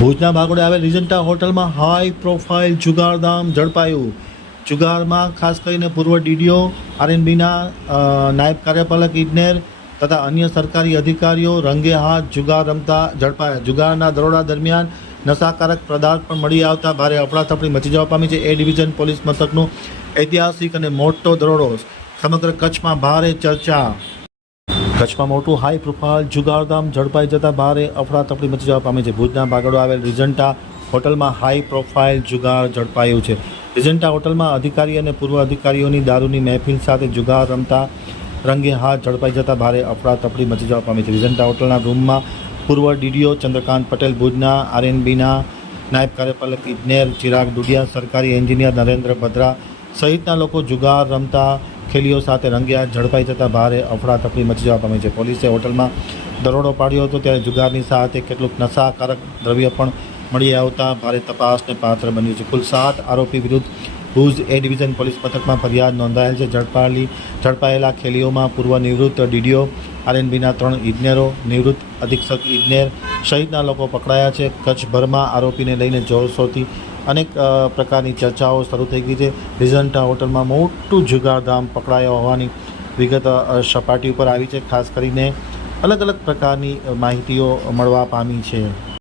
ભુજના ભાગોળે આવેલ રિજન્ટા હોટલમાં હાઈ પ્રોફાઇલ જુગારધામ ઝડપાયું। જુગારમાં ખાસ કરીને પૂર્વ ડીડીઓ આરએનબીના નાયબ કાર્યપાલક ઇજનેર તથા અન્ય સરકારી અધિકારીઓ રંગે હાથ જુગાર રમતા ઝડપાયા। જુગારના દરોડા દરમિયાન નશાકારક પદાર્થ પણ મળી આવતા ભારે અફડાતફડી મચી જવા પામી છે। એ ડિવિઝન પોલીસ મથકનો ઐતિહાસિક અને મોટો દરોડો સમગ્ર કચ્છમાં ભારે ચર્ચા। કચ્છમાં મોટું હાઈ પ્રોફાઇલ જુગારધામ ઝડપાઈ જતા ભારે અફડાતફડી મચી જવા પામી છે। ભુજના ભાગોળે આવેલ રિજન્ટા હોટલમાં હાઈ પ્રોફાઇલ જુગાર ઝડપાયું છે। રિજન્ટા હોટલમાં અધિકારી અને પૂર્વ અધિકારીઓની દારૂની મહેફિલ સાથે જુગાર રમતા રંગે હાથ ઝડપાઈ જતા ભારે અફડાતફડી મચી જવા પામી છે। રિજન્ટા હોટલના રૂમમાં પૂર્વ ડીડીઓ ચંદ્રકાંત પટેલ, ભુજના આરએનબીના નાયબ કાર્યપાલક ઇજનેર ચિરાગ ડુડિયા, સરકારી એન્જિનિયર નરેન્દ્ર ભદ્રા સહિતના લોકો જુગાર રમતા ખેલીઓ સાથે રંગે હાથ ઝડપાઈ જતા ભારે અફડાતફડી મચી જવા પામી છે। પોલીસે હોટલમાં દરોડો પાડ્યો હતો ત્યારે જુગારની સાથે કેટલુંક નશાકારક દ્રવ્ય પણ મળી આવતા ભારે તપાસને પાત્ર બન્યું છે। કુલ 7 આરોપી વિરુદ્ધ ભુજ એ ડિવિઝન પોલીસ મથકમાં ફરિયાદ નોંધાયેલ છે। ઝડપાયેલા ખેલીઓમાં પૂર્વ નિવૃત્ત ડીડીઓ, આરએનબીના 3 ઇજનેરો, નિવૃત્ત અધિક્ષક ઇજનેર સહિતના લોકો પકડાયા છે। કચ્છભરમાં આરોપીને લઈને જોરશોરથી અનેક પ્રકારની ચર્ચાઓ શરૂ થઈ ગઈ છે। રિજન્ટા હોટલમાં મોટું જુગારધામ પકડાયો હોવાની વિગત સપાટી ઉપર આવી છે। ખાસ કરીને અલગ અલગ પ્રકારની માહિતીઓ મળવા પામી છે।